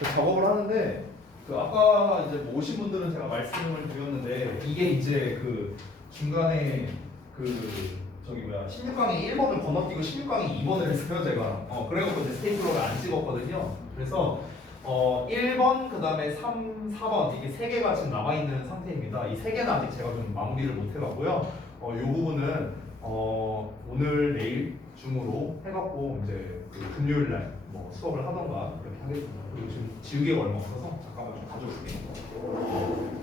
그 작업을 하는데 그 아까 이제 뭐 오신 분들은 제가 말씀을 드렸는데 이게 이제 그 중간에 그 저기 뭐야 16강에 1번을 건너뛰고 16강에 2번을 했어요 제가. 그래갖고 이제 스테이플러를 안 찍었거든요. 그래서 1번 그 다음에 3, 4번 이게 세 개가 지금 남아 있는 상태입니다. 이 세 개는 아직 제가 좀 마무리를 못 해봤고요. 이 부분은 오늘 내일 중으로 해갖고 이제 그 금요일 날 뭐 수업을 하던가 그렇게 하겠습니다. 그리고 지금 지우개가 얼마 없어서 잠깐만 좀 가져올게요.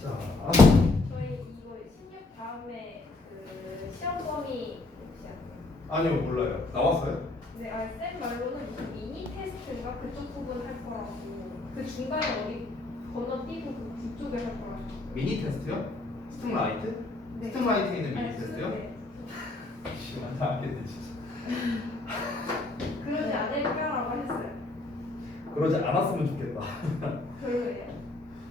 자, 저희 이거 16 다음에 그 시험 범위 혹시 아세요? 아니요 몰라요. 나왔어요? 네, 쌤 말로는 무슨 미니 테스트인가 그쪽 부분 할 거라고 그 중간에 어디 건너뛰고 그쪽에 할 거라고. 미니 테스트요? 스팀라이트? 네. 스팀라이트에 있는 미니 아니, 테스트요? 네. 지금 안하겠네 진짜. 그러지 않을까라고 했어요. 그러지 않았으면 좋겠다. 별로예요.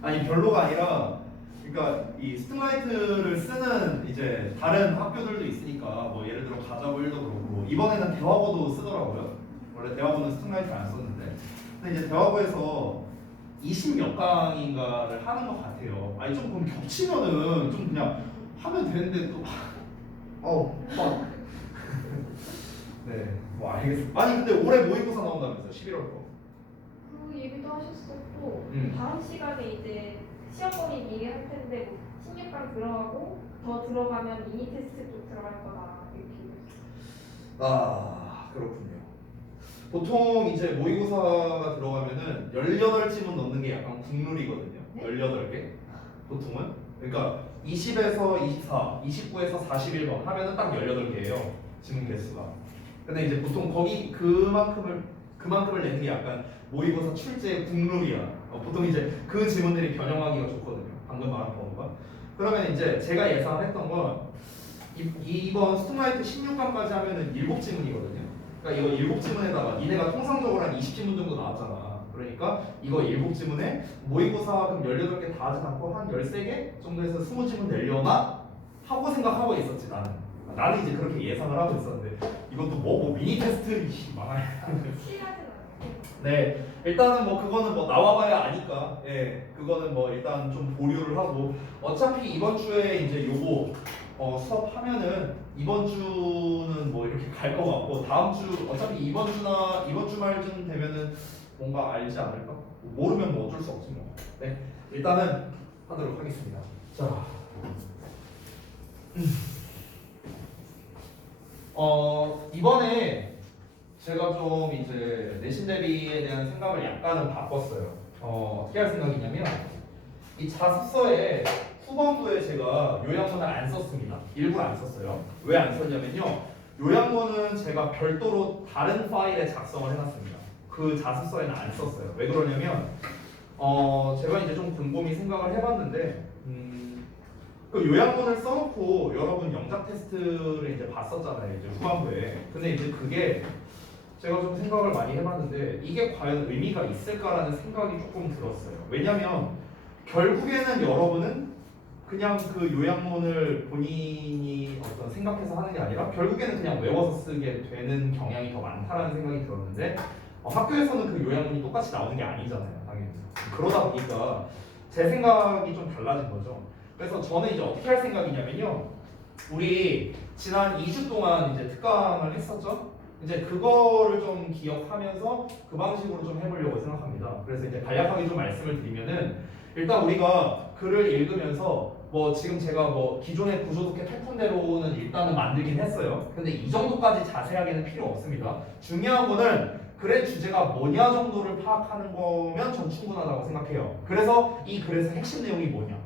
아니 별로가 아니라 그러니까 이 스팀라이트를 쓰는 이제 다른 학교들도 있으니까 뭐 예를 들어 가자고일도 그렇고 이번에는 대화고도 쓰더라고요. 원래 대화고는 스팀라이트 안 썼는데 근데 이제 대화고에서 20몇 강인가를 하는 것 같아요. 아니 좀 그럼 겹치면은 좀 그냥 하면 되는데 또 막 네, 뭐 알겠습니다. 아니 근데 올해 모의고사 나온다면서요? 11월 거. 그 얘기도 하셨었고 음. 다음 시간에 이제 시험 범위 미리 할 텐데 뭐 16강 들어가고 더 들어가면 미니 테스트 쪽 들어갈 거다 이렇게. 아 그렇군요. 보통 이제 모의고사가 들어가면은 18지문 넣는 게 약간 국룰이거든요. 네? 18개 보통은. 그러니까 20에서 24, 29에서 41번 하면은 딱 18개예요. 지문 개수가. 근데 이제 보통 거기 그만큼을 내는 게 약간 모의고사 출제 국룰이야. 보통 이제 그 지문들이 변형하기가 좋거든요. 방금 말한 거가. 그러면 이제 제가 예상했던 건 이번 스팀라이트 16강까지 하면은 7지문이거든요. 그러니까 이거 7지문에다가 니네가 통상적으로 한 20지문 정도 나왔잖아. 그러니까 이거 7지문에 모의고사 그럼 18개 다 하진 않고 한 13개 정도에서 20지문 내려나 하고 생각하고 있었지 나는. 나는 이제 그렇게 예상을 하고 있었는데 이것도 뭐 미니 테스트 망할. 실하진 않아요. 네, 일단은 뭐 그거는 뭐 나와봐야 아니까, 예, 그거는 뭐 일단 좀 보류를 하고 어차피 이번 주에 이제 요거 수업하면은 이번 주는 뭐 이렇게 갈 거 같고 다음 주 어차피 이번 주말쯤 되면은 뭔가 알지 않을까? 모르면 뭐 어쩔 수 없지 뭐. 네, 일단은 하도록 하겠습니다. 자, 이번에 제가 좀 이제 내신 대비에 대한 생각을 약간은 바꿨어요. 어떻게 할 생각이냐면 이 자습서에 후반부에 제가 요약문을 안 썼습니다. 일부러 안 썼어요. 왜 안 썼냐면요. 요약문은 제가 별도로 다른 파일에 작성을 해놨습니다. 그 자습서에는 안 썼어요. 왜 그러냐면 제가 이제 좀 곰곰이 생각을 해봤는데 그 요약문을 써놓고 여러분 영작 테스트를 이제 봤었잖아요. 이제 후반부에. 근데 이제 그게 제가 좀 생각을 많이 해봤는데 이게 과연 의미가 있을까라는 생각이 조금 들었어요. 왜냐면 결국에는 여러분은 그냥 그 요약문을 본인이 어떤 생각해서 하는 게 아니라 결국에는 그냥 외워서 쓰게 되는 경향이 더 많다라는 생각이 들었는데 학교에서는 그 요약문이 똑같이 나오는 게 아니잖아요. 당연히. 그러다 보니까 제 생각이 좀 달라진 거죠. 그래서 저는 이제 어떻게 할 생각이냐면요. 우리 지난 2주 동안 이제 특강을 했었죠. 이제 그거를 좀 기억하면서 그 방식으로 좀 해보려고 생각합니다. 그래서 이제 간략하게 좀 말씀을 드리면은 일단 우리가 글을 읽으면서 뭐 지금 제가 뭐 기존의 구조독해 패턴대로는 일단은 만들긴 했어요. 근데 이 정도까지 자세하게는 필요 없습니다. 중요한 거는 글의 주제가 뭐냐 정도를 파악하는 거면 전 충분하다고 생각해요. 그래서 이 글에서 핵심 내용이 뭐냐?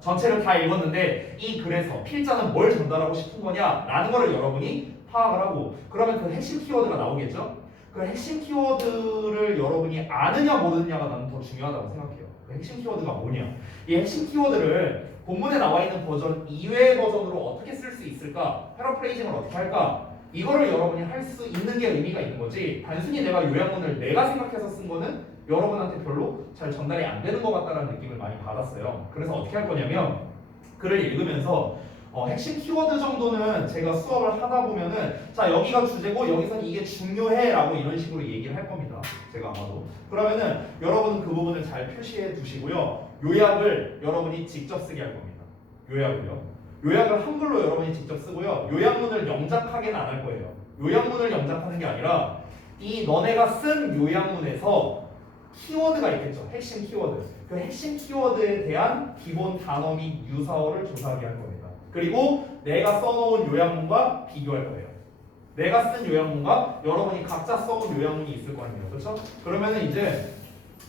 전체를 다 읽었는데 이 글에서 필자는 뭘 전달하고 싶은 거냐라는 거를 여러분이 파악을 하고 그러면 그 핵심 키워드가 나오겠죠? 그 핵심 키워드를 여러분이 아느냐 모르느냐가 나는 더 중요하다고 생각해요. 그 핵심 키워드가 뭐냐? 이 핵심 키워드를 본문에 나와 있는 버전 이외의 버전으로 어떻게 쓸 수 있을까? 패러프레이징을 어떻게 할까? 이거를 여러분이 할 수 있는 게 의미가 있는 거지. 단순히 내가 요약문을 내가 생각해서 쓴 거는 여러분한테 별로 잘 전달이 안 되는 것 같다는 느낌을 많이 받았어요. 그래서 어떻게 할 거냐면 글을 읽으면서 핵심 키워드 정도는 제가 수업을 하다 보면은 자 여기가 주제고 여기선 이게 중요해 라고 이런 식으로 얘기를 할 겁니다. 제가 아마도. 그러면은 여러분은 그 부분을 잘 표시해 두시고요. 요약을 여러분이 직접 쓰게 할 겁니다. 요약을요. 요약을 한글로 여러분이 직접 쓰고요. 요약문을 영작하게는 안 할 거예요. 요약문을 영작하는 게 아니라 이 너네가 쓴 요약문에서 키워드가 있겠죠. 핵심 키워드. 그 핵심 키워드에 대한 기본 단어 및 유사어를 조사하게 할 겁니다. 그리고 내가 써놓은 요약문과 비교할 거예요. 내가 쓴 요약문과 여러분이 각자 써온 요약문이 있을 거 아니에요. 그렇죠? 그러면은 이제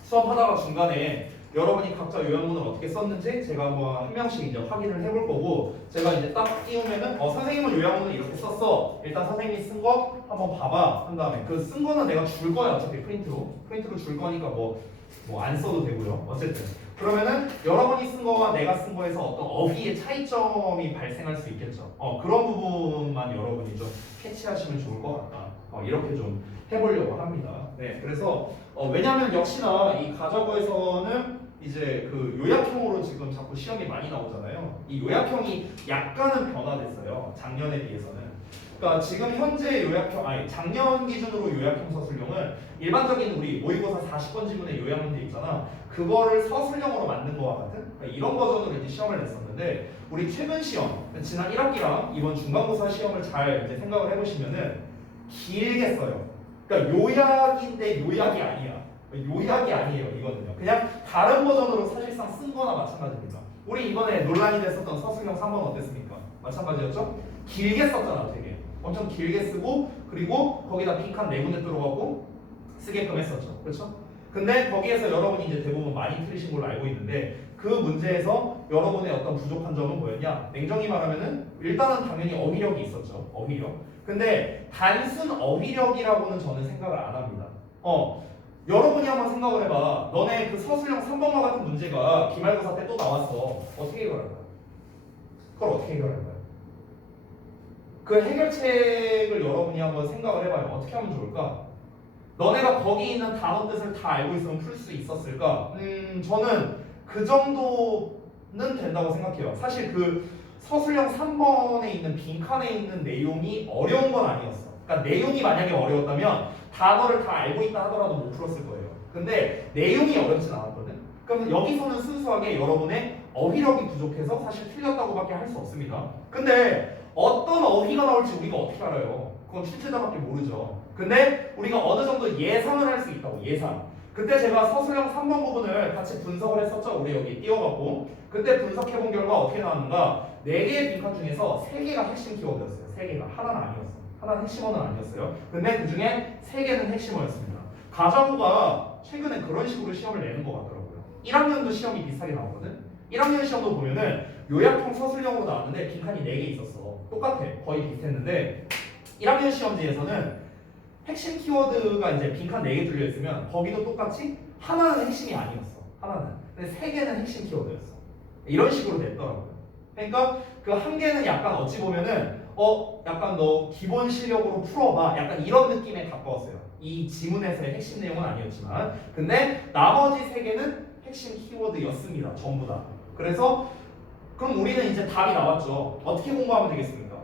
수업하다가 중간에 여러분이 각자 요약문을 어떻게 썼는지 제가 한번 한 명씩 이제 확인을 해볼 거고 제가 이제 딱 띄우면은 선생님은 요약문을 이렇게 썼어. 일단 선생님이 쓴 거 한번 봐봐. 한 다음에 그 쓴 거는 내가 줄 거야. 어차피 프린트로 줄 거니까 뭐 안 써도 되고요. 어쨌든 그러면은 여러분이 쓴 거와 내가 쓴 거에서 어떤 어휘의 차이점이 발생할 수 있겠죠. 그런 부분만 여러분이 좀 캐치하시면 좋을 것 같다. 이렇게 좀 해보려고 합니다. 네, 그래서 왜냐하면 역시나 이 가자고에서는 이제 그 요약형으로 지금 자꾸 시험이 많이 나오잖아요. 이 요약형이 약간은 변화됐어요. 작년에 비해서는. 그러니까 지금 현재 요약형, 작년 기준으로 요약형 서술형은 일반적인 우리 모의고사 40번 지문의 요약문제 있잖아. 그거를 서술형으로 만든 거와 같은 그러니까 이런 버전으로 이제 시험을 냈었는데 우리 최근 시험, 지난 1학기랑 이번 중간고사 시험을 잘 이제 생각을 해보시면은 길게 써요. 그러니까 요약인데 요약이 아니야. 요약이 아니에요. 이거는요. 그냥 다른 버전으로 사실상 쓴 거나 마찬가지입니다. 우리 이번에 논란이 됐었던 서술형 3번 어땠습니까? 마찬가지였죠? 길게 썼잖아, 되게. 엄청 길게 쓰고 그리고 거기다 빈칸 4군데 들어가고 쓰게끔 했었죠. 그렇죠? 근데 거기에서 여러분이 이제 대부분 많이 틀리신 걸로 알고 있는데 그 문제에서 여러분의 어떤 부족한 점은 뭐였냐? 냉정히 말하면은 일단은 당연히 어휘력이 있었죠. 어휘력. 근데 단순 어휘력이라고는 저는 생각을 안 합니다. 여러분이 한번 생각을 해봐. 너네 그 서술형 3번과 같은 문제가 기말고사 때 또 나왔어. 어떻게 해결할 거야? 그걸 어떻게 해결할 거야? 그 해결책을 여러분이 한번 생각을 해봐요. 어떻게 하면 좋을까? 너네가 거기 있는 단어 뜻을 다 알고 있으면 풀 수 있었을까? 저는 그 정도는 된다고 생각해요. 사실 그 서술형 3번에 있는 빈칸에 있는 내용이 어려운 건 아니었어. 그러니까 내용이 만약에 어려웠다면 단어를 다 알고 있다 하더라도 못 풀었을 거예요. 근데 내용이 어렵진 않았거든. 그럼 여기서는 순수하게 여러분의 어휘력이 부족해서 사실 틀렸다고밖에 할 수 없습니다. 근데 어떤 어휘가 나올지 우리가 어떻게 알아요? 그건 출제자밖에 모르죠. 근데 우리가 어느 정도 예상을 할 수 있다고. 예상. 그때 제가 서술형 3번 부분을 같이 분석을 했었죠. 우리 여기 띄워갖고 그때 분석해본 결과 어떻게 나왔는가? 4개의 빈칸 중에서 3개가 핵심 키워드였어요. 3개가. 하나는 아니었어. 하나는 핵심어는 아니었어요. 근데 그 중에 3개는 핵심어였습니다. 가자고가 최근에 그런 식으로 시험을 내는 것 같더라고요. 1학년도 시험이 비슷하게 나오거든. 1학년 시험도 보면은 요약형 서술형으로 나왔는데 빈칸이 4개 있었어. 똑같아. 거의 비슷했는데 1학년 시험지에서는 핵심 키워드가 이제 빈칸 4개 뚫려 있으면 거기도 똑같이 하나는 핵심이 아니었어. 하나는. 근데 3개는 핵심 키워드였어. 이런 식으로 냈더라고요. 그러니까 그 한 개는 약간 어찌 보면은 약간 너 기본 실력으로 풀어봐. 약간 이런 느낌에 가까웠어요. 이 지문에서의 핵심 내용은 아니었지만 근데 나머지 3개는 핵심 키워드였습니다. 전부 다. 그래서 그럼 우리는 이제 답이 나왔죠. 어떻게 공부하면 되겠습니까?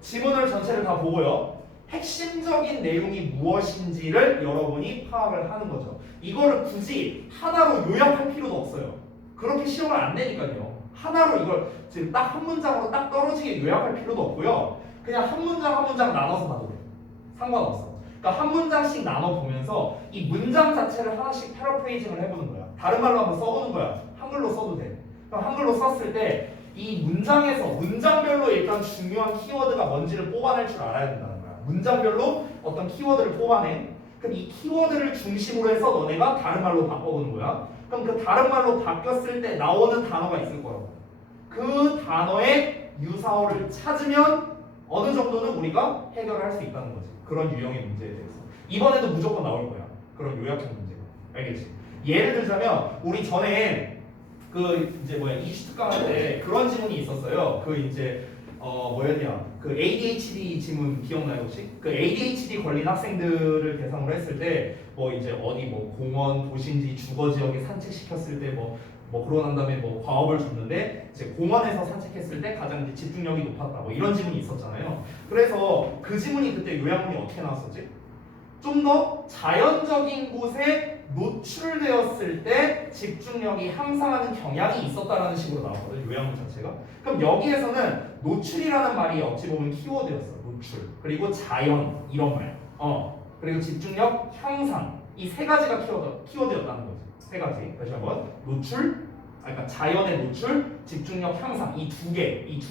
지문을 전체를 다 보고요. 핵심적인 내용이 무엇인지를 여러분이 파악을 하는 거죠. 이거를 굳이 하나로 요약할 필요도 없어요. 그렇게 시험을 안 내니까요. 하나로 이걸 지금 딱 한 문장으로 딱 떨어지게 요약할 필요도 없고요. 그냥 한 문장 한 문장 나눠서 봐도 돼. 상관없어. 그러니까 한 문장씩 나눠 보면서 이 문장 자체를 하나씩 패러프레이징을 해보는 거야. 다른 말로 한번 써보는 거야. 한글로 써도 돼. 그럼 한글로 썼을 때 이 문장에서 문장별로 일단 중요한 키워드가 뭔지를 뽑아낼 줄 알아야 된다는 거야. 문장별로 어떤 키워드를 뽑아내. 그럼 이 키워드를 중심으로 해서 너네가 다른 말로 바꿔보는 거야. 그럼 그 다른 말로 바뀌었을 때 나오는 단어가 있을 거라고. 그 단어의 유사어를 찾으면 어느 정도는 우리가 해결을 할 수 있다는 거지. 그런 유형의 문제에 대해서. 이번에도 무조건 나올 거야. 그런 요약형 문제가. 알겠지? 예를 들자면 우리 전에 그 이제 뭐야 이슈 특강 할 때 그런 지문이 있었어요. 그 이제 뭐였냐 그 ADHD 지문 기억나요 혹시? 그 ADHD 걸린 학생들을 대상으로 했을 때 뭐 이제 어디 뭐 공원 도시인지 주거 지역에 산책시켰을 때 뭐 그러고 난 다음에 뭐 과업을 줬는데 이제 공원에서 산책했을 때 가장 이제 집중력이 높았다 뭐 이런 지문이 있었잖아요. 그래서 그 지문이 그때 요약문이 어떻게 나왔었지? 좀 더 자연적인 곳에 노출되었을 때 집중력이 향상하는 경향이 있었다라는 식으로 나왔거든요. 요약문 자체가. 그럼 여기에서는 노출이라는 말이 어찌 보면 키워드였어. 노출. 그리고 자연 이런 말. 그리고 집중력 향상. 이 세 가지가 키워드였다는 거지. 세 가지. 다시 한번 노출, 그러니까 자연의 노출, 집중력 향상 이 두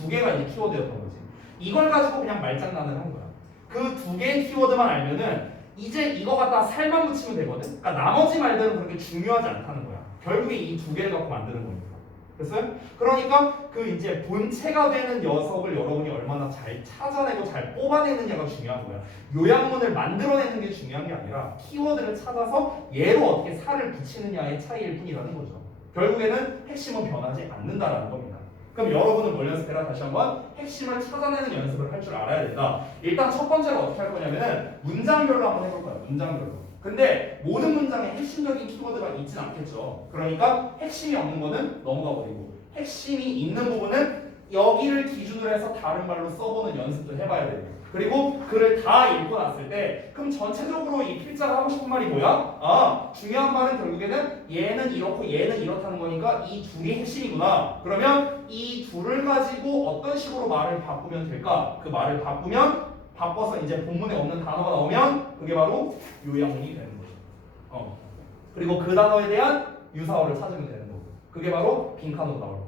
개가 이제 키워드였던 거지. 이걸 가지고 그냥 말장난을 한 거야. 그 두 개의 키워드만 알면은 이제 이거 갖다 살만 붙이면 되거든. 그러니까 나머지 말들은 그렇게 중요하지 않다는 거야. 결국에 이 두 개를 갖고 만드는 거니까. 됐어요? 그러니까 그 이제 본체가 되는 녀석을 여러분이 얼마나 잘 찾아내고 잘 뽑아내느냐가 중요한 거야. 요약문을 만들어내는 게 중요한 게 아니라 키워드를 찾아서 얘로 어떻게 살을 붙이느냐의 차이일 뿐이라는 거죠. 결국에는 핵심은 변하지 않는다라는 겁니다. 그럼 여러분은 뭘 연습해라? 다시 한번 핵심을 찾아내는 연습을 할 줄 알아야 된다. 일단 첫 번째로 어떻게 할 거냐면은 문장별로 한번 해볼 거야. 문장별로. 근데 모든 문장에 핵심적인 키워드가 있진 않겠죠. 그러니까 핵심이 없는 거는 넘어가 버리고 핵심이 있는 부분은 여기를 기준으로 해서 다른 말로 써보는 연습도 해봐야 돼요. 그리고 글을 다 읽고 났을 때 그럼 전체적으로 이 필자가 하고 싶은 말이 뭐야? 중요한 말은 결국에는 얘는 이렇고 얘는 이렇다는 거니까 이 둘이 핵심이구나. 그러면 이 둘을 가지고 어떤 식으로 말을 바꾸면 될까? 그 말을 바꿔서 이제 본문에 없는 단어가 나오면 그게 바로 요약문이 되는 거죠. 그리고 그 단어에 대한 유사어를 찾으면 되는 거고 그게 바로 빈칸으로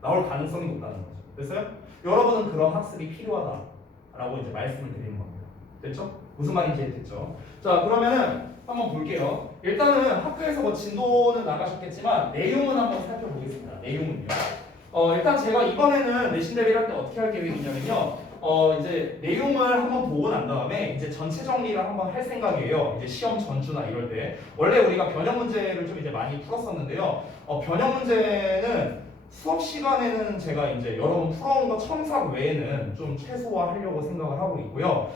나올 가능성이 높다는 거죠. 됐어요? 여러분은 그런 학습이 필요하다라고 이제 말씀을 드리는 겁니다. 됐죠? 무슨 말인지 됐죠? 자 그러면은 한번 볼게요. 일단은 학교에서 뭐 진도는 나가셨겠지만 내용은 한번 살펴보겠습니다. 내용은요. 일단 제가 이번에는 내신 대비를 할 때 어떻게 할 계획이냐면요. 이제 내용을 한번 보고 난 다음에 이제 전체 정리를 한번 할 생각이에요. 이제 시험 전주나 이럴 때 원래 우리가 변형 문제를 좀 이제 많이 풀었었는데요. 변형 문제는 수업 시간에는 제가 이제 여러분 풀어온 거 첨삭 외에는 좀 최소화하려고 생각을 하고 있고요.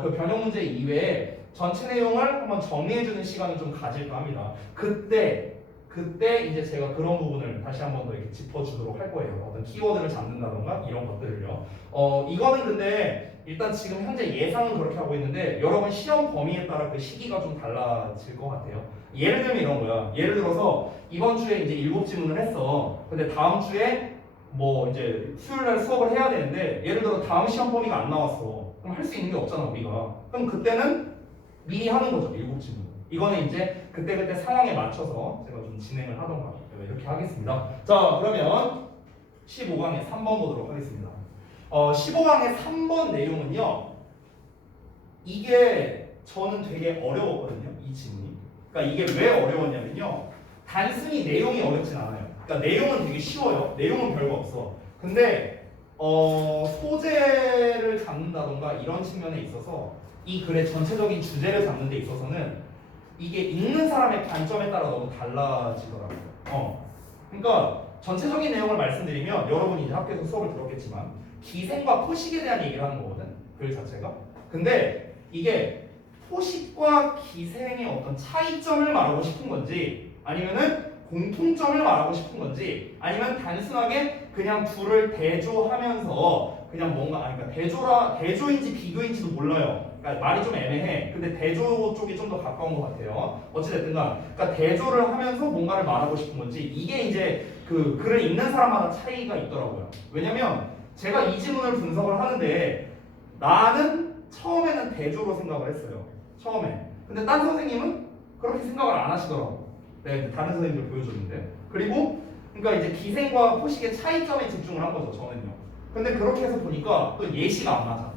그 변형 문제 이외에 전체 내용을 한번 정리해주는 시간을 좀 가질까 합니다. 그때 이제 제가 그런 부분을 다시 한 번 더 이렇게 짚어주도록 할 거예요. 어떤 키워드를 잡는다던가 이런 것들을요. 이거는 근데 일단 지금 현재 예상은 그렇게 하고 있는데 여러분 시험 범위에 따라 그 시기가 좀 달라질 것 같아요. 예를 들면 이런 거야. 예를 들어서 이번 주에 이제 7지문을 했어. 근데 다음 주에 뭐 이제 수요일 날 수업을 해야 되는데 예를 들어 다음 시험 범위가 안 나왔어. 그럼 할 수 있는 게 없잖아 우리가. 그럼 그때는 미리 하는 거죠. 7지문. 이거는 이제 그때그때 상황에 맞춰서 제가 좀 진행을 하던가 이렇게 하겠습니다. 자 그러면 15강의 3번 보도록 하겠습니다. 15강의 3번 내용은요. 이게 저는 되게 어려웠거든요. 이 지문이. 그러니까 이게 왜 어려웠냐면요. 단순히 내용이 어렵진 않아요. 그러니까 내용은 되게 쉬워요. 내용은 별거 없어. 근데 소재를 잡는다던가 이런 측면에 있어서 이 글의 전체적인 주제를 잡는 데 있어서는 이게 읽는 사람의 관점에 따라 너무 달라지더라고요. 그러니까 전체적인 내용을 말씀드리면 여러분이 이제 학교에서 수업을 들었겠지만 기생과 포식에 대한 얘기를 하는 거거든. 글 자체가. 근데 이게 포식과 기생의 어떤 차이점을 말하고 싶은 건지 아니면은 공통점을 말하고 싶은 건지 아니면 단순하게 그냥 둘을 대조하면서 그냥 뭔가 그러니까 대조인지 비교인지도 몰라요. 그러니까 말이 좀 애매해. 근데 대조 쪽이 좀 더 가까운 것 같아요. 어찌됐든가 그러니까 대조를 하면서 뭔가를 말하고 싶은 건지 이게 이제 그 글을 읽는 사람마다 차이가 있더라고요. 왜냐면 제가 이 지문을 분석을 하는데 나는 처음에는 대조로 생각을 했어요. 처음에. 근데 딴 선생님은 그렇게 생각을 안 하시더라고. 네, 다른 선생님들 보여줬는데. 그리고 그러니까 이제 기생과 포식의 차이점에 집중을 한 거죠. 저는요. 근데 그렇게 해서 보니까 또 예시가 안 맞아.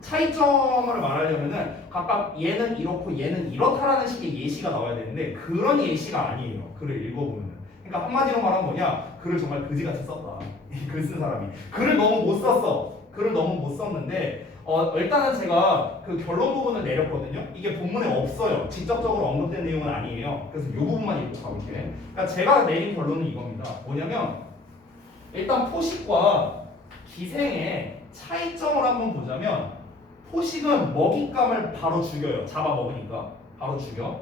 차이점을 말하려면은 각각 얘는 이렇고 얘는 이렇다라는 식의 예시가 나와야 되는데 그런 예시가 아니에요. 글을 읽어보면은. 그러니까 한마디로 말하면 뭐냐? 글을 정말 그지같이 썼다. 이 글 쓴 사람이. 글을 너무 못 썼는데 일단은 제가 그 결론 부분을 내렸거든요. 이게 본문에 없어요. 직접적으로 언급된 내용은 아니에요. 그래서 이 부분만 읽고 가볼게. 그러니까 제가 내린 결론은 이겁니다. 뭐냐면 일단 포식과 기생의 차이점을 한번 보자면 포식은 먹잇감을 바로 죽여요. 잡아 먹으니까 바로 죽여.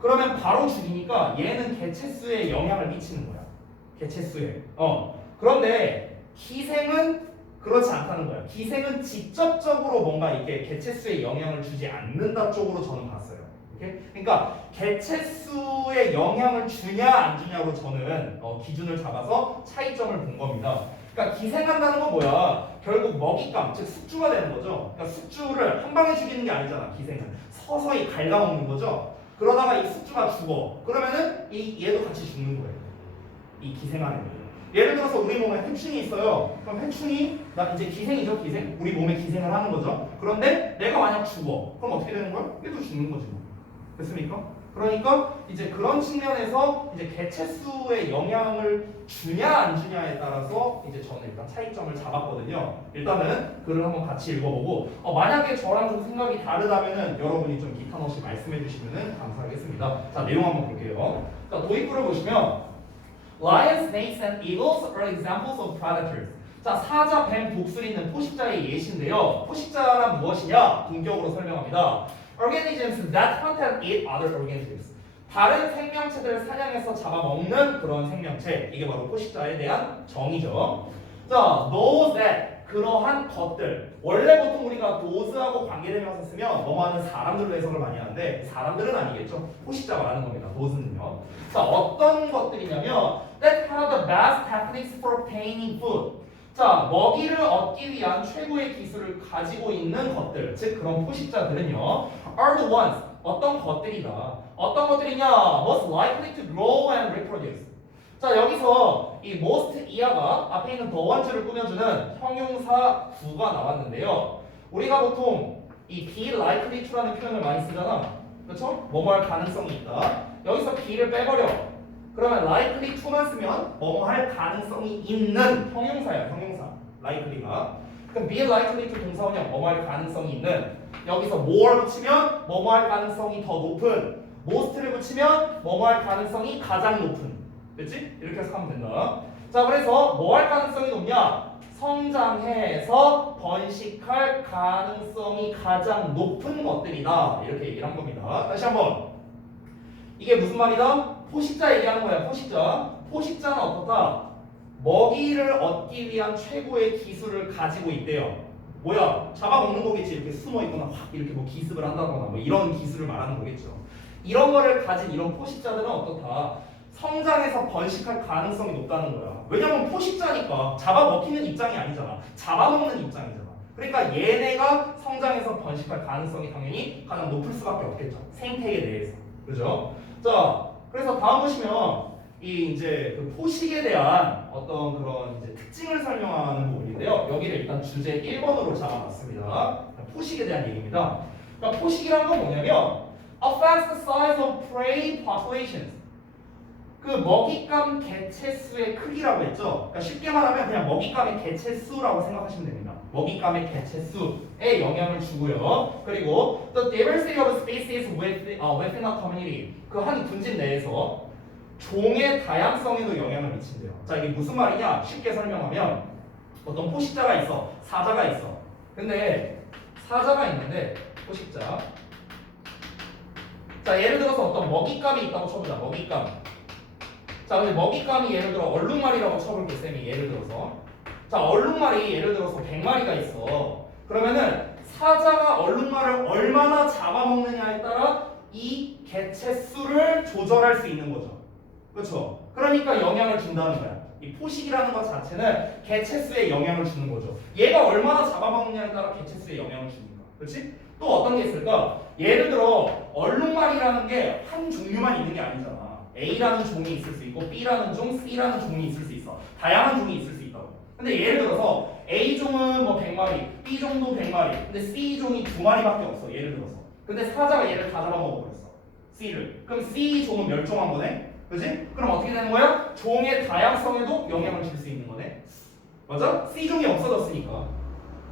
그러면 바로 죽이니까 얘는 개체수에 영향을 미치는 거야. 개체수에. 그런데 기생은 그렇지 않다는 거야. 기생은 직접적으로 뭔가 이렇게 개체수에 영향을 주지 않는다 쪽으로 저는 봤어요. 오케이? 그러니까 개체수에 영향을 주냐 안 주냐로 저는 기준을 잡아서 차이점을 본 겁니다. 그러니까 기생한다는 건 뭐야? 결국 먹잇감, 즉 숙주가 되는 거죠. 그러니까 숙주를 한 방에 죽이는 게 아니잖아. 기생은 서서히 갉아먹는 거죠. 그러다가 이 숙주가 죽어. 그러면은 얘도 같이 죽는 거예요. 이 기생하는 거예요. 예를 들어서 우리 몸에 해충이 있어요. 그럼 해충이 나 이제 기생이죠, 기생. 우리 몸에 기생을 하는 거죠. 그런데 내가 만약 죽어. 그럼 어떻게 되는 거야? 얘도 죽는 거지 뭐. 됐습니까? 그러니까 이제 그런 측면에서 이제 개체수에 영향을 주냐 안 주냐에 따라서 이제 저는 일단 차이점을 잡았거든요. 일단은 글을 한번 같이 읽어보고 만약에 저랑 좀 생각이 다르다면은 여러분이 좀 기탄 없이 말씀해 주시면은 감사하겠습니다. 자, 내용 한번 볼게요. 자, 도입부를 보시면 Lions, snakes, and eagles are examples of predators. 자, 사자, 뱀, 독수리 있는 포식자의 예시인데요. 포식자란 무엇이냐? 본격으로 설명합니다. Organisms that hunt and eat other organisms. 다른 생명체들을 사냥해서 잡아먹는 그런 생명체. 이게 바로 포식자에 대한 정의죠. 자, those that 그러한 것들. 원래 보통 우리가 those하고 관계대명사 쓰면 뭐하는 사람들로 해석을 많이 하는데 사람들은 아니겠죠. 포식자 말하는 겁니다. those는요. 자, 어떤 것들이냐면 that have the best techniques for obtaining food. 자, 먹이를 얻기 위한 최고의 기술을 가지고 있는 것들, 즉 그런 포식자들은요, are the ones, 어떤 것들이다. 어떤 것들이냐? most likely to grow and reproduce. 자, 여기서 이 most 이하가 앞에 있는 the ones를 꾸며주는 형용사 구가 나왔는데요. 우리가 보통 이 be likely to라는 표현을 많이 쓰잖아. 그렇죠? 뭐뭐 할 가능성이 있다. 여기서 be를 빼버려. 그러면 likely to만 쓰면 뭐뭐 할 가능성이 있는 형용사예요. 형용사. likely가. 그럼 be likely to 동사원형 뭐뭐 할 가능성이 있는. 여기서 more 붙이면 뭐뭐 할 가능성이 더 높은. most를 붙이면 뭐뭐 할 가능성이 가장 높은. 됐지? 이렇게 해서 하면 된다. 자, 그래서 뭐 할 가능성이 높냐? 성장해서 번식할 가능성이 가장 높은 것들이다. 이렇게 얘기를 한 겁니다. 다시 한번. 이게 무슨 말이다? 포식자 얘기하는 거야. 포식자. 포식자는 어떻다? 먹이를 얻기 위한 최고의 기술을 가지고 있대요. 뭐야? 잡아먹는 거겠지. 이렇게 숨어 있거나 확 이렇게 뭐 기습을 한다거나 뭐 이런 기술을 말하는 거겠죠. 이런 거를 가진 이런 포식자들은 어떻다? 성장해서 번식할 가능성이 높다는 거야. 왜냐면 포식자니까 잡아먹히는 입장이 아니잖아. 잡아먹는 입장이잖아. 그러니까 얘네가 성장해서 번식할 가능성이 당연히 가장 높을 수밖에 없겠죠. 생태계 내에서. 그죠? 자, 그래서 다음 보시면 이 이제 그 포식에 대한 어떤 그런 이제 특징을 설명하는 부분인데요. 여기를 일단 주제 1번으로 잡아봤습니다. 포식에 대한 얘기입니다. 그러니까 포식이라는 건 뭐냐면 affects the size of prey populations. 그 먹잇감 개체수의 크기라고 했죠. 그러니까 쉽게 말하면 그냥 먹잇감의 개체수라고 생각하시면 됩니다. 먹잇감의 개체수에 영향을 주고요. 그리고 the diversity of species within a community. 그 한 군집 내에서 종의 다양성에도 영향을 미친대요. 자, 이게 무슨 말이냐? 쉽게 설명하면 어떤 포식자가 있어. 사자가 있어. 근데 사자가 있는데 포식자. 자, 예를 들어서 어떤 먹잇감이 있다고 쳐보자. 먹잇감. 자, 근데 먹잇감이 예를 들어 얼룩말이라고 쳐볼게, 쌤이. 예를 들어서. 자, 얼룩말이 예를 들어서 100마리가 있어. 그러면은 사자가 얼룩말을 얼마나 잡아먹느냐에 따라 이 개체 수를 조절할 수 있는 거죠. 그렇죠? 그러니까 영향을 준다는 거야. 이 포식이라는 것 자체는 개체 수에 영향을 주는 거죠. 얘가 얼마나 잡아먹느냐에 따라 개체 수에 영향을 주니까. 그렇지? 또 어떤 게 있을까? 예를 들어 얼룩말이라는 게 한 종류만 있는 게 아니잖아. A라는 종이 있을 수 있고 B라는 종, C라는 종이 있을 수 있어. 다양한 종이 있을 수 있다고. 근데 예를 들어서 A종은 뭐 100마리, B종도 100마리, 근데 C종이 2마리밖에 없어. 예를 들어서. 근데 사자가 얘를 다 잡아먹어버렸어. C를. 그럼 C종은 멸종한 거네? 그지? 그럼 어떻게 되는 거야? 종의 다양성에도 영향을 줄 수 있는 거네? 맞아? C종이 없어졌으니까.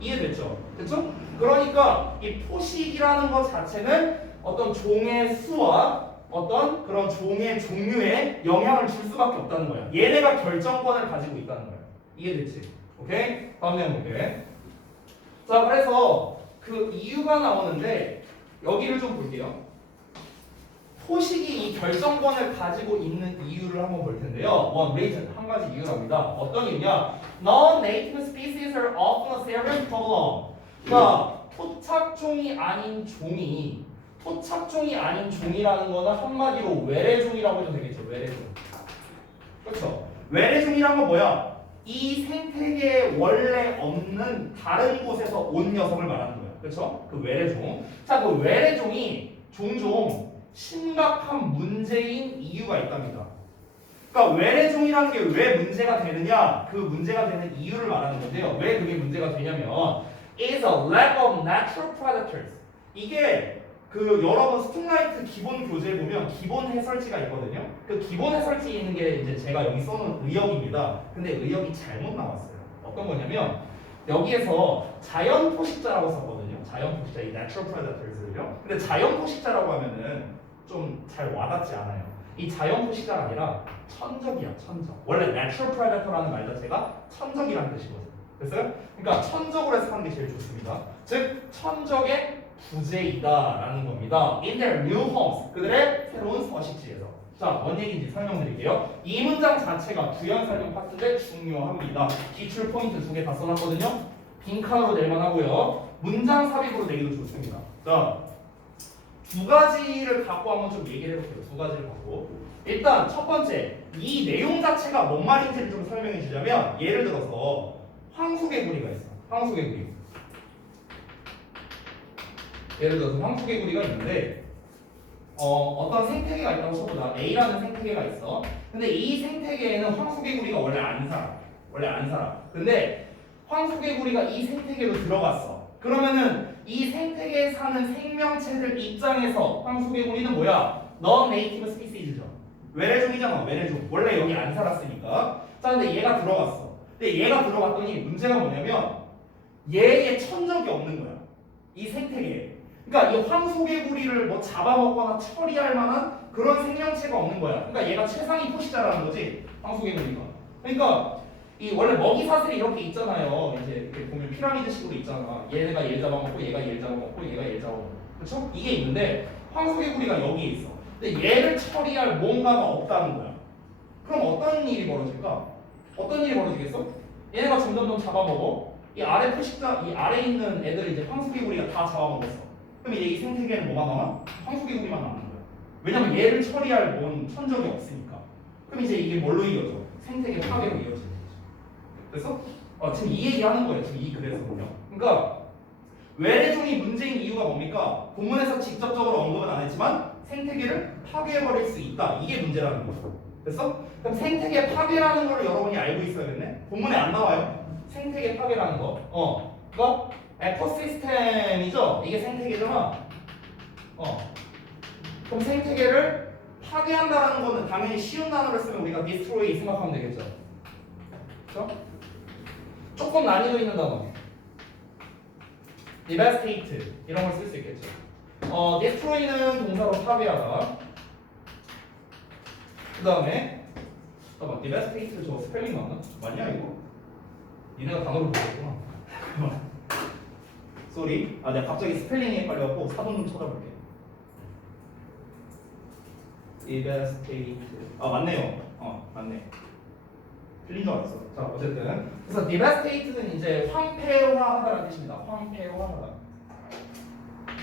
이해됐죠? 됐죠? 그러니까 이 포식이라는 것 자체는 어떤 종의 수와 어떤 그런 종의 종류에 영향을 줄 수밖에 없다는 거야. 얘네가 결정권을 가지고 있다는 거야. 이해됐지? 오케이? 다음 내용 볼게. 자, 그래서 그 이유가 나오는데 여기를 좀 볼게요. 포식이 이 결정권을 가지고 있는 이유를 한번 볼 텐데요. One reason, 한 가지 이유랍니다. 어떤 이유냐? Non-native species are often a serious problem. 그러니까 토착종이 아닌 종이라는 거는 한마디로 외래종이라고 해도 되겠죠. 외래종. 그렇죠? 외래종이란 건 뭐야? 이 생태계에 원래 없는 다른 곳에서 온 녀석을 말하는 거야. 그렇죠? 그 외래종. 자, 그 외래종이 종종 심각한 문제인 이유가 있답니다. 그러니까 외래종이라는 게 왜 문제가 되느냐? 그 문제가 되는 이유를 말하는 건데요. 왜 그게 문제가 되냐면 is a lack of natural predators. 이게 그 여러분 스팅라이트 기본 교재에 보면 기본 해설지가 있거든요. 그 기본 해설지에 있는 게 이제 제가 여기 써놓은 의역입니다. 근데 의역이 잘못 나왔어요. 어떤 거냐면 여기에서 자연 포식자라고 썼거든요. 자연 포식자, 이 natural predators를요. 근데 자연 포식자라고 하면은 좀 잘 와닿지 않아요. 이 자연 포식자가 아니라 천적이야, 천적. 원래 natural predator라는 말 자체가 천적이라는 뜻이거든요. 됐어요? 그러니까 천적으로 해서 하는 게 제일 좋습니다. 즉 천적의 부재이다라는 겁니다. In their new homes, 그들의 새로운 서식지에서. 자, 뭔 얘기인지 설명드릴게요. 이 문장 자체가 부연 설명 파트인데 중요합니다. 기출 포인트 2개 다 써놨거든요. 빈칸으로 낼만 하고요. 문장 삽입으로 내기도 좋습니다. 자, 두 가지를 갖고 한번 좀 얘기를 해볼게요. 두 가지를 갖고. 일단 첫 번째, 이 내용 자체가 뭔 말인지를 좀 설명해 주자면 예를 들어서 황소개구리가 있어. 황소개구리. 예를 들어서 황소개구리가 있는데 어떤 생태계가 있다고 쳐보자. A라는 생태계가 있어. 근데 이 생태계에는 황소개구리가 원래 안 살아. 원래 안 살아. 근데 황소개구리가 이 생태계로 들어갔어. 그러면은 이 생태계에 사는 생명체들 입장에서 황소개구리는 뭐야? Non-native species죠. 외래종이잖아. 외래종. 원래 여기 안 살았으니까. 자, 근데 얘가 들어갔어. 근데 얘가 들어갔더니 문제가 뭐냐면 얘의 천적이 없는 거야. 이 생태계에. 그러니까 이 황소개구리를 뭐 잡아먹거나 처리할 만한 그런 생명체가 없는 거야. 그러니까 얘가 최상위 포식자라는 거지. 황소개구리가. 그러니까 이 원래 먹이 사슬이 이렇게 있잖아요. 이제 이렇게 보면 피라미드식으로 있잖아. 얘가 얘를 잡아먹고 얘가 얘를 잡아먹고 얘가 얘를 잡아먹고. 그렇죠? 이게 있는데 황소개구리가 여기에 있어. 근데 얘를 처리할 뭔가가 없다는 거야. 그럼 어떤 일이 벌어질까? 어떤 일이 벌어지겠어? 얘네가 점점 잡아먹어. 이 아래 포식자, 이 아래 있는 애들을 이제 황소개구리가 다 잡아먹었어. 그럼 이제 이 생태계는 뭐가 남아? 황소개구리만 남는 거야. 왜냐면 얘를 처리할 뭔 천적이 없으니까. 그럼 이제 이게 뭘로 이어져? 생태계 파괴로 이어지는 거죠. 그래서 지금 이 얘기하는 거예요. 지금 이 글에서는요. 그러니까 외래종이 문제인 이유가 뭡니까? 본문에서 직접적으로 언급은 안 했지만 생태계를 파괴해버릴 수 있다. 이게 문제라는 거죠. 됐어? 그럼 생태계 파괴라는 걸 여러분이 알고 있어야겠네. 본문에 안 나와요. 생태계 파괴라는 거. 그거 에코시스템이죠. 이게 생태계잖아. 그럼 생태계를 파괴한다라는 거는 당연히 쉬운 단어를 쓰면 우리가 destroy 생각하면 되겠죠. 그렇죠? 조금 난이도 있는 단어. devastate 이런 걸 쓸 수 있겠죠. destroy는 동사로 파괴하다. 그 다음에 잠깐만 devastate 저 스펠링 맞나? 맞냐 이거? 니네가 단어를 보겠구나. 쏘리. 내가 갑자기 스펠링이 헷갈려갖고 사본 좀 찾아볼게. devastate. 맞네요. 맞네. 틀린 줄 알았어. 자, 어쨌든 그래서 devastate는 이제 황폐화하다라는 뜻입니다. 황폐화하다.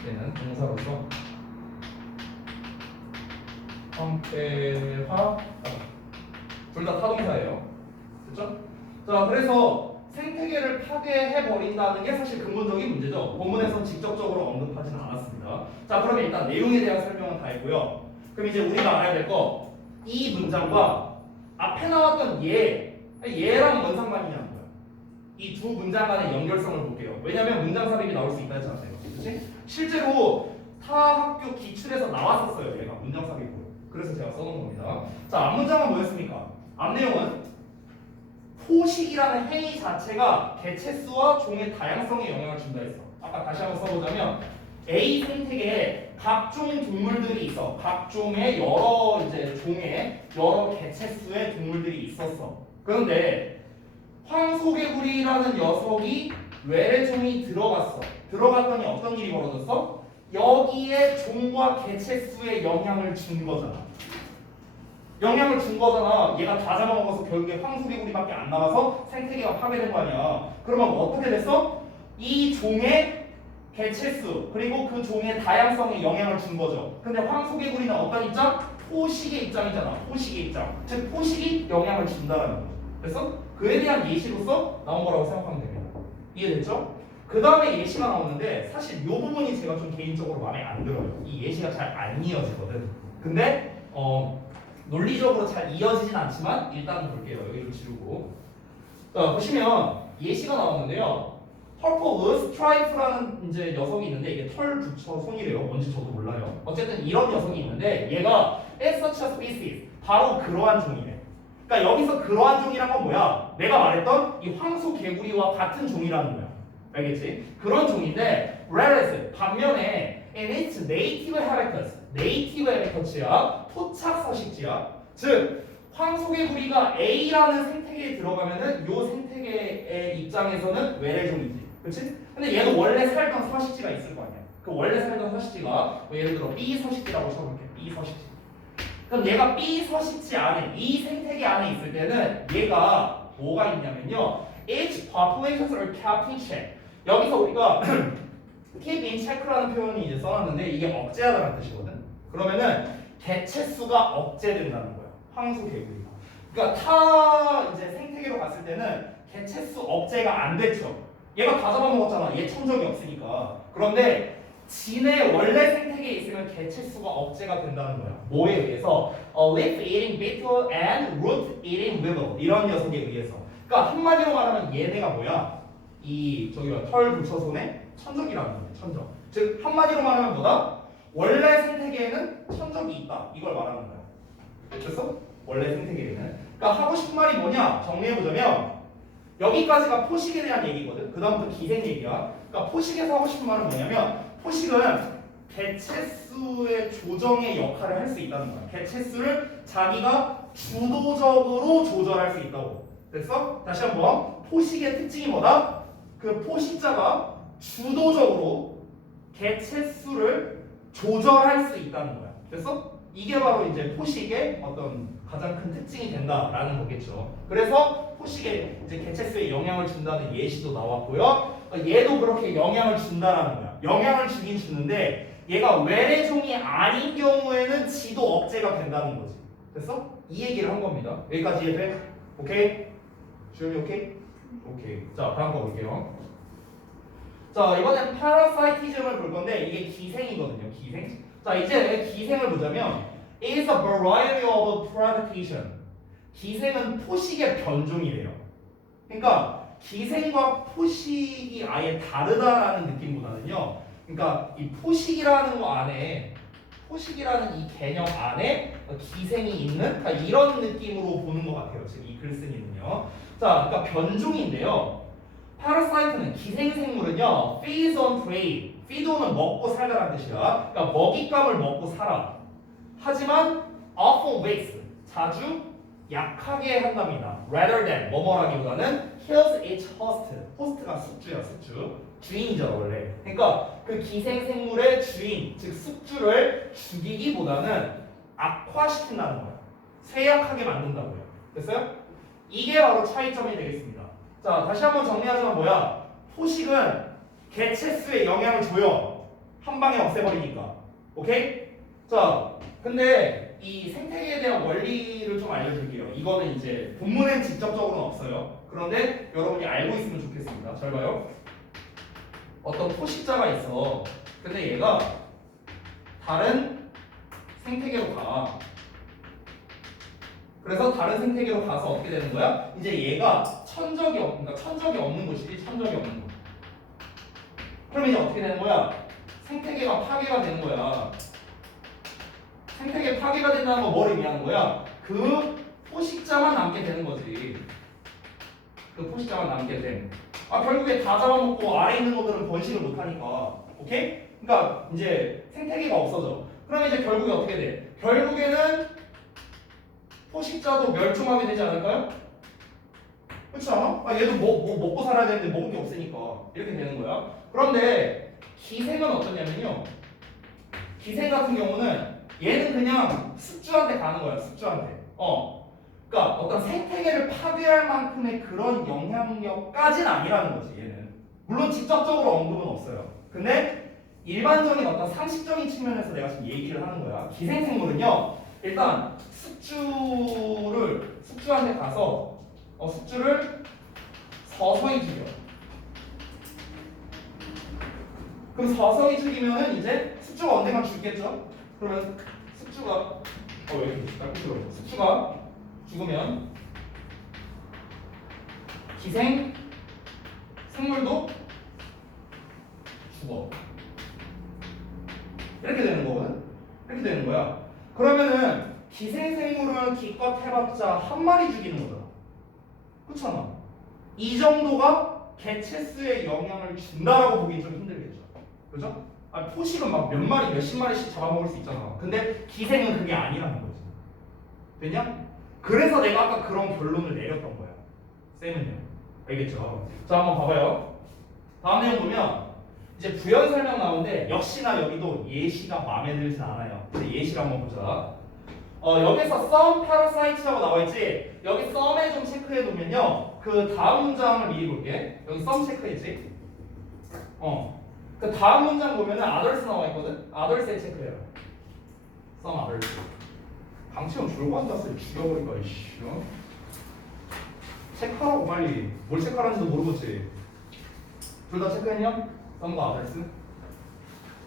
얘는 동사로서 황폐화하다. 둘 다 타동사예요. 됐죠? 자, 그래서 생태계를 파괴해 버린다는 게 사실 근본적인 문제죠. 본문에서는 직접적으로 언급하지는 않았습니다. 자, 그러면 일단 내용에 대한 설명은 다 했고요. 그럼 이제 우리가 알아야 될 거, 이 문장과 앞에 나왔던 얘랑 뭔 상관이냐는 거야. 이 두 문장 간의 연결성을 볼게요. 왜냐하면 문장 삽입이 나올 수 있다 했지 않아요. 그렇지? 실제로 타 학교 기출에서 나왔었어요. 얘가 문장 삽입으로. 그래서 제가 써놓은 겁니다. 자, 앞 문장은 뭐였습니까? 앞 내용은 포식이라는 행위 자체가 개체수와 종의 다양성에 영향을 준다 했어. 아까 다시 한번 써보자면 A 생태계에 각종 동물들이 있어. 각종의 여러 이제 종의 여러 개체수의 동물들이 있었어. 그런데 황소개구리라는 녀석이 외래종이 들어갔어. 들어갔더니 어떤 일이 벌어졌어? 여기에 종과 개체수에 영향을 준 거잖아. 영향을 준 거잖아. 얘가 다 잡아먹어서 결국에 황소개구리밖에 안 남아서 생태계가 파괴된 거 아니야. 그러면 어떻게 됐어? 이 종의 개체수 그리고 그 종의 다양성에 영향을 준 거죠. 근데 황소개구리는 어떤 입장? 포식의 입장이잖아. 포식의 입장. 즉 포식이 영향을 준다라는 거죠. 그래서 그에 대한 예시로서 나온 거라고 생각하면 됩니다. 이해됐죠? 그 다음에 예시가 나오는데 사실 이 부분이 제가 좀 개인적으로 마음에 안 들어요. 이 예시가 잘 안 이어지거든. 근데 논리적으로 잘 이어지진 않지만 일단은 볼게요. 여기를 지우고 보시면 예시가 나오는데요. 펄퍼 스트라이프라는 이제 녀석이 있는데 이게 털 붙여 손이래요. 뭔지 저도 몰라요. 어쨌든 이런 녀석이 있는데 얘가 as such a species 바로 그러한 종이래. 그러니까 여기서 그러한 종이란 건 뭐야? 내가 말했던 이 황소 개구리와 같은 종이라는 거야. 알겠지? 그런 종인데 whereas 반면에 in its native habitats 네이티브 해비터츠야 토착 서식지야. 즉 황소개구리가 A라는 생태계에 들어가면은 요 생태계의 입장에서는 외래종이지. 그렇지? 근데 얘도 원래 살던 서식지가 있을 거 아니야. 그 원래 살던 서식지가 뭐 예를 들어 B 서식지라고 쳐볼게. B 서식지. 그럼 얘가 B 서식지 안에 이 생태계 안에 있을 때는 얘가 뭐가 있냐면요. Its populations are kept in check. 여기서 우리가 keep in check라는 표현이 이제 써놨는데 이게 억제하다는 뜻이거든. 그러면은 개체수가 억제된다는 거야. 황소개구리가. 그러니까 타 이제 생태계로 갔을 때는 개체수 억제가 안 됐죠. 얘가 다 잡아먹었잖아. 얘 천적이 없으니까. 그런데 진의 원래 생태계에 있으면 개체수가 억제가 된다는 거야. 뭐에 의해서? Leaf eating beetle and root eating weevil 이런 녀석에 의해서. 그러니까 한마디로 말하면 얘네가 뭐야? 이 저기가 털 붙여손의 천적이라는 거야. 천적. 즉 한마디로 말하면 뭐다? 원래 생태계에는 천적이 있다. 이걸 말하는 거야. 됐어? 원래 생태계에는. 그러니까 하고 싶은 말이 뭐냐? 정리해보자면 여기까지가 포식에 대한 얘기거든. 그 다음부터 기생 얘기야. 그러니까 포식에서 하고 싶은 말은 뭐냐면 포식은 개체수의 조정의 역할을 할 수 있다는 거야. 개체수를 자기가 주도적으로 조절할 수 있다고. 됐어? 다시 한번. 포식의 특징이 뭐다? 그 포식자가 주도적으로 개체수를 조절할 수 있다는 거야. 됐어? 이게 바로 이제 포식의 어떤 가장 큰 특징이 된다라는 거겠죠. 그래서 포식에 이제 개체수에 영향을 준다는 예시도 나왔고요. 얘도 그렇게 영향을 준다라는 거야. 영향을 주긴 주는데 얘가 외래종이 아닌 경우에는 지도 억제가 된다는 거지. 됐어? 이 얘기를 한 겁니다. 여기까지 이해돼? 오케이? 주현이 오케이? 오케이. 자, 다음 거 볼게요. 자, 이번엔 파라사이티즘을 볼 건데 이게 기생이거든요. 기생. 자, 이제 기생을 보자면 It is a variety of predation. 기생은 포식의 변종이래요. 그러니까 기생과 포식이 아예 다르다라는 느낌보다는요. 그러니까 이 포식이라는 거 안에 포식이라는 이 개념 안에 기생이 있는 그러니까 이런 느낌으로 보는 것 같아요. 지금 이 글쓴이는요. 자, 그러니까 변종인데요. 파라사이트는 기생생물은요. feeds on prey. feed는 먹고 살다라는 뜻이야. 그러니까 먹잇감을 먹고 살아. 하지만 often weaks. 자주 약하게 한답니다. rather than 뭐뭐라기보다는 kills its host. host가 숙주야, 숙주. 주인이죠, 원래. 그러니까 그 기생생물의 주인, 즉 숙주를 죽이기보다는 악화시킨다는 거야. 쇠약하게 만든다고요. 됐어요? 이게 바로 차이점이 되겠습니다. 자, 다시 한번 정리하자면 뭐야? 포식은 개체수에 영향을 줘요. 한 방에 없애버리니까. 오케이? 자, 근데 이 생태계에 대한 원리를 좀 알려줄게요. 이거는 이제 본문엔 직접적으로는 없어요. 그런데 여러분이 알고 있으면 좋겠습니다. 잘 봐요. 어떤 포식자가 있어. 근데 얘가 다른 생태계로 가. 그래서 다른 생태계로 가서 어떻게 되는 거야? 이제 얘가 그러니까 천적이 없는 곳이지. 천적이 없는 곳. 그럼 이제 어떻게 되는 거야? 생태계가 파괴가 되는 거야. 생태계 파괴가 된다는 건 뭘 의미하는 거야? 그 포식자만 남게 되는 거지. 그 포식자만 남게 돼. 결국에 다 잡아먹고 아래 있는 것들은 번식을 못하니까. 오케이? 그러니까 이제 생태계가 없어져. 그럼 이제 결국에 어떻게 돼? 결국에는 포식자도 멸종하게 되지 않을까요? 그렇지 않아? 얘도 뭐 먹고 살아야 되는데 먹을 게 없으니까 이렇게 되는 거야. 그런데 기생은 어떠냐면요. 기생 같은 경우는 얘는 그냥 숙주한테 가는 거야. 숙주한테. 그러니까 어떤 생태계를 파괴할 만큼의 그런 영향력까지는 아니라는 거지. 얘는. 물론 직접적으로 언급은 없어요. 근데 일반적인 어떤 상식적인 측면에서 내가 지금 얘기를 하는 거야. 기생생물은요. 일단 숙주한테 가서 숙주를 서서히 죽여. 그럼 서서히 죽이면은 이제 숙주가 언젠가 죽겠죠? 그러면 숙주가 왜 이렇게 깎이더라? 숙주가 죽으면 기생 생물도 죽어. 이렇게 되는 거거든? 이렇게 되는 거야. 그러면은 기생 생물은 기껏 해봤자 한 마리 죽이는 거잖아. 그렇잖아. 이 정도가 개체수에 영향을 준다라고 보기 좀 힘들겠죠. 그죠? 포식은 막 몇 마리, 몇십 마리씩 잡아먹을 수 있잖아. 근데 기생은 그게 아니라는 거지. 됐냐? 그래서 내가 아까 그런 결론을 내렸던 거야. 쌤은요. 알겠죠? 자, 한번 봐봐요. 다음 내용 보면 이제 부연 설명 나오는데 역시나 여기도 예시가 마음에 들진 않아요. 이제 예시를 한번 보자. 여기서 some parasites라고 나와있지? 여기 some에 좀 체크해 놓으면요. 그 다음 문장을 미리 볼게. 여기 some 체크했지? 그 다음 문장 보면은 others 나와있거든? others에 체크해요. some others. 방치형 졸고 앉았어요. 죽여버릴까 이씨. 체크하라고 빨리. 뭘 체크하라는지도 모르겠지. 둘 다 체크했냐? some과 others.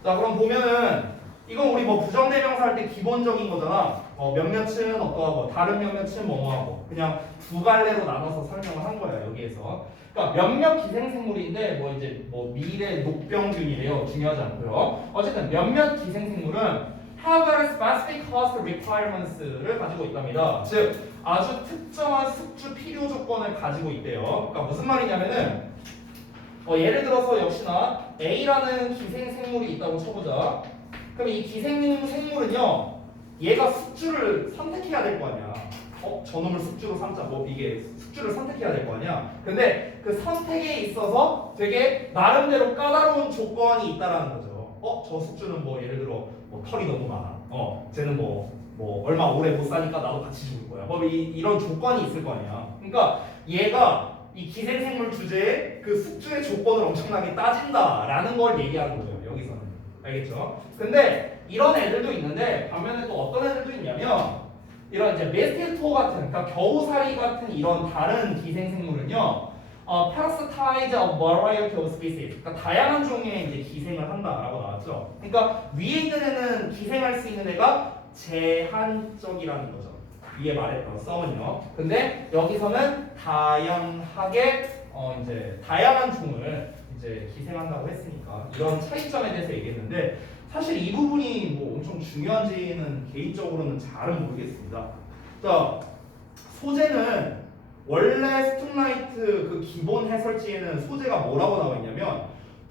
자, 그럼 보면은 이건 우리 뭐 부정대명사 할 때 기본적인 거잖아. 몇몇은 어떠하고 다른 몇몇은 뭐뭐하고 그냥 두 갈래로 나눠서 설명을 한 거야 여기에서. 그러니까 몇몇 기생생물인데 뭐 이제 뭐 미래 녹병균이래요. 중요하지 않고요. 어쨌든 몇몇 기생생물은 have a specific host requirements를 가지고 있답니다. 즉 아주 특정한 숙주 필요 조건을 가지고 있대요. 그러니까 무슨 말이냐면은 예를 들어서 역시나 A라는 기생생물이 있다고 쳐보자. 그럼 이 기생생물은요, 얘가 숙주를 선택해야 될 거 아니야. 저놈을 숙주로 삼자. 뭐 이게 숙주를 선택해야 될 거 아니야. 근데 그 선택에 있어서 되게 나름대로 까다로운 조건이 있다라는 거죠. 저 숙주는 뭐 예를 들어 뭐 털이 너무 많아. 쟤는 뭐 얼마 오래 못 사니까 나도 같이 죽을 거야. 뭐 이런 조건이 있을 거 아니야. 그러니까 얘가 이 기생생물 주제에 그 숙주의 조건을 엄청나게 따진다라는 걸 얘기하는 거예요. 여기서는. 알겠죠? 근데 이런 애들도 있는데 반면에 또 어떤 애들도 있냐면 이런 이제 메스테토 같은 그러니까 겨우살이 같은 이런 다른 기생생물은요 parasitize a variety of species 그러니까 다양한 종의 이제 기생을 한다라고 나왔죠. 그러니까 위에 있는 애는 기생할 수 있는 애가 제한적이라는 거죠. 위에 말했던 썸은요. 근데 여기서는 다양하게 이제 다양한 종을 이제 기생한다고 했으니까 이런 차이점에 대해서 얘기했는데 사실 이 부분이 뭐 엄청 중요한지는 개인적으로는 잘은 모르겠습니다. 자, 소재는 원래 스툼라이트 그 기본 해설지에는 소재가 뭐라고 나와 있냐면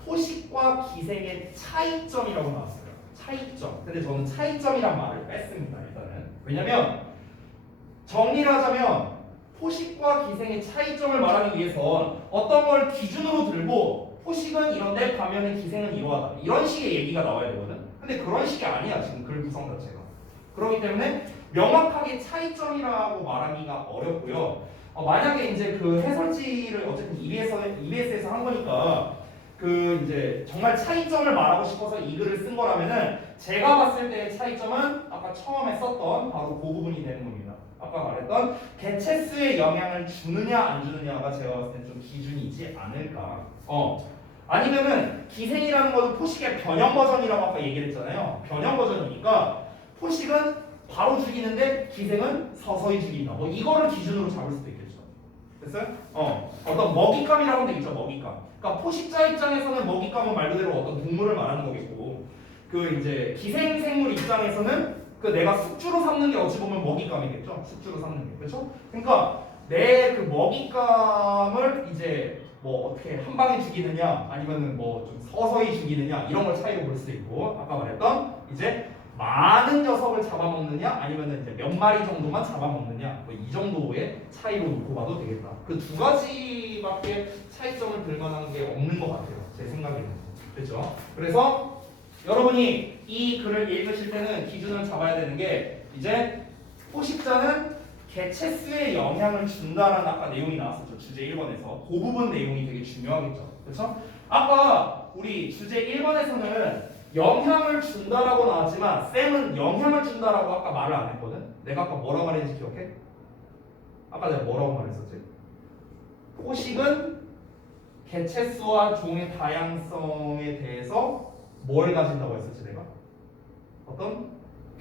포식과 기생의 차이점이라고 나왔어요. 차이점. 근데 저는 차이점이란 말을 뺐습니다. 일단은. 왜냐면 정리를 하자면 포식과 기생의 차이점을 말하기 위해선 어떤 걸 기준으로 들고 포식은 이런데 반면에 기생은 이러하다 이런 식의 얘기가 나와야 되거든. 근데 그런 식이 아니야 지금 글 구성 자체가. 그렇기 때문에 명확하게 차이점이라고 말하기가 어렵고요. 만약에 이제 그 해설지를 어쨌든 EBS에서 한 거니까 그 이제 정말 차이점을 말하고 싶어서 이 글을 쓴 거라면은 제가 봤을 때의 차이점은 아까 처음에 썼던 바로 그 부분이 되는 겁니다. 아까 말했던 개체수에 영향을 주느냐 안 주느냐가 제가 봤을 때 좀 기준이지 않을까. 아니면은 기생이라는 것은 포식의 변형 버전이라고 아까 얘기를 했잖아요. 변형 버전이니까 포식은 바로 죽이는데 기생은 서서히 죽인다. 뭐 이거를 기준으로 잡을 수도 있겠죠. 됐어요? 어떤 먹잇감이라는 데 있죠. 먹잇감. 그러니까 포식자 입장에서는 먹잇감은 말 그대로 어떤 동물을 말하는 거겠고, 그 이제 기생생물 입장에서는 그 내가 숙주로 삼는 게 어찌 보면 먹잇감이겠죠. 숙주로 삼는 게. 그렇죠? 그러니까 내 그 먹잇감을 이제 뭐 어떻게 한 방에 죽이느냐 아니면은 뭐 좀 서서히 죽이느냐 이런 걸 차이로 볼 수 있고 아까 말했던 이제 많은 녀석을 잡아먹느냐 아니면은 이제 몇 마리 정도만 잡아먹느냐 뭐 이 정도의 차이로 놓고 봐도 되겠다. 그 두 가지밖에 차이점을 들 만한 게 없는 것 같아요. 제 생각에는. 그렇죠? 그래서 여러분이 이 글을 읽으실 때는 기준을 잡아야 되는 게 이제 포식자는 개체수에 영향을 준다라는 아까 내용이 나왔었죠. 주제 1번에서. 그 부분 내용이 되게 중요하겠죠. 그렇죠? 아까 우리 주제 1번에서는 영향을 준다라고 나왔지만 쌤은 영향을 준다라고 아까 말을 안 했거든. 내가 아까 뭐라고 말했는지 기억해? 아까 내가 뭐라고 말했었지? 포식은 개체수와 종의 다양성에 대해서 뭘 가진다고 했었지 내가? 어떤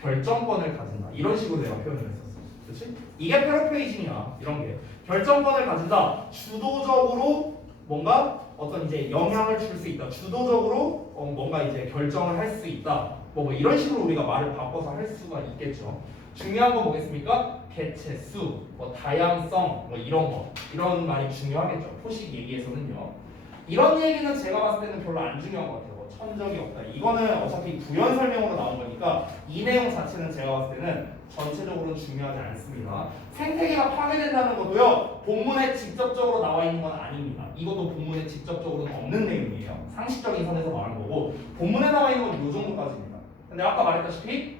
결정권을 가진다. 이런 식으로 내가 표현을 했었어. 그렇지? 이게 페로페이징이야. 이런 게 결정권을 가진다. 주도적으로 뭔가 어떤 이제 영향을 줄 수 있다. 주도적으로 뭔가 이제 결정을 할 수 있다. 뭐 이런 식으로 우리가 말을 바꿔서 할 수가 있겠죠. 중요한 거 뭐겠습니까? 개체수, 뭐 다양성, 뭐 이런 거 이런 말이 중요하겠죠. 포식 얘기에서는요. 이런 얘기는 제가 봤을 때는 별로 안 중요한 것 같아요. 뭐 천적이 없다. 이거는 어차피 부연 설명으로 나온 거니까 이 내용 자체는 제가 봤을 때는 전체적으로는 중요하지 않습니다. 생태계가 파괴된다는 것도요. 본문에 직접적으로 나와 있는 건 아닙니다. 이것도 본문에 직접적으로는 없는 내용이에요. 상식적인 선에서 말한 거고 본문에 나와 있는 건 이 정도까지입니다. 근데 아까 말했다시피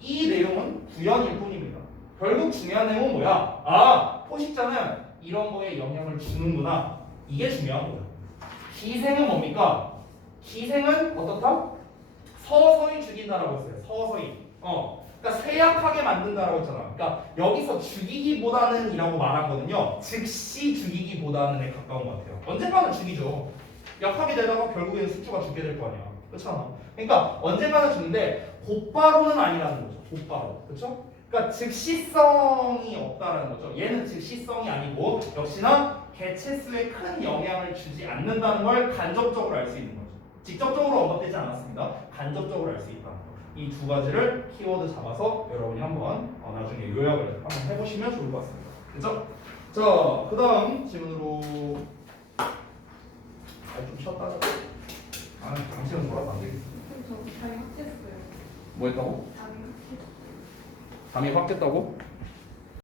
이 내용은 부연일 뿐입니다. 결국 중요한 내용은 뭐야? 아, 포식자는 이런 거에 영향을 주는구나. 이게 중요한 거야. 기생은 뭡니까? 기생은 어떻다? 서서히 죽인다라고 했어요. 서서히. 그러니까 쇠약하게 만든다라고 했잖아. 그러니까 여기서 죽이기보다는 이라고 말한 거는요. 즉시 죽이기보다는에 가까운 것 같아요. 언젠가는 죽이죠. 약하게 되다가 결국에는 숙주가 죽게 될 거 아니야. 그렇잖아. 그러니까 언젠가는 죽는데 곧바로는 아니라는 거죠. 곧바로. 그렇죠? 그러니까 즉시성이 없다라는 거죠. 얘는 즉시성이 아니고 역시나 개체수에 큰 영향을 주지 않는다는 걸 간접적으로 알 수 있는 거죠. 직접적으로 언급되지 않았습니다. 간접적으로 알 수 있다는 거. 이 두 가지를 키워드 잡아서 여러분이 한번 나중에 요약을 한번 해보시면 좋을 것 같습니다. 그렇죠? 자, 그 다음 질문으로 좀 쉬었다가 당신은 돌아서 안 되겠어. 저 담이 확 깼어요. 뭐 했다고? 담이 확 깼어요. 담이 확 깼다고?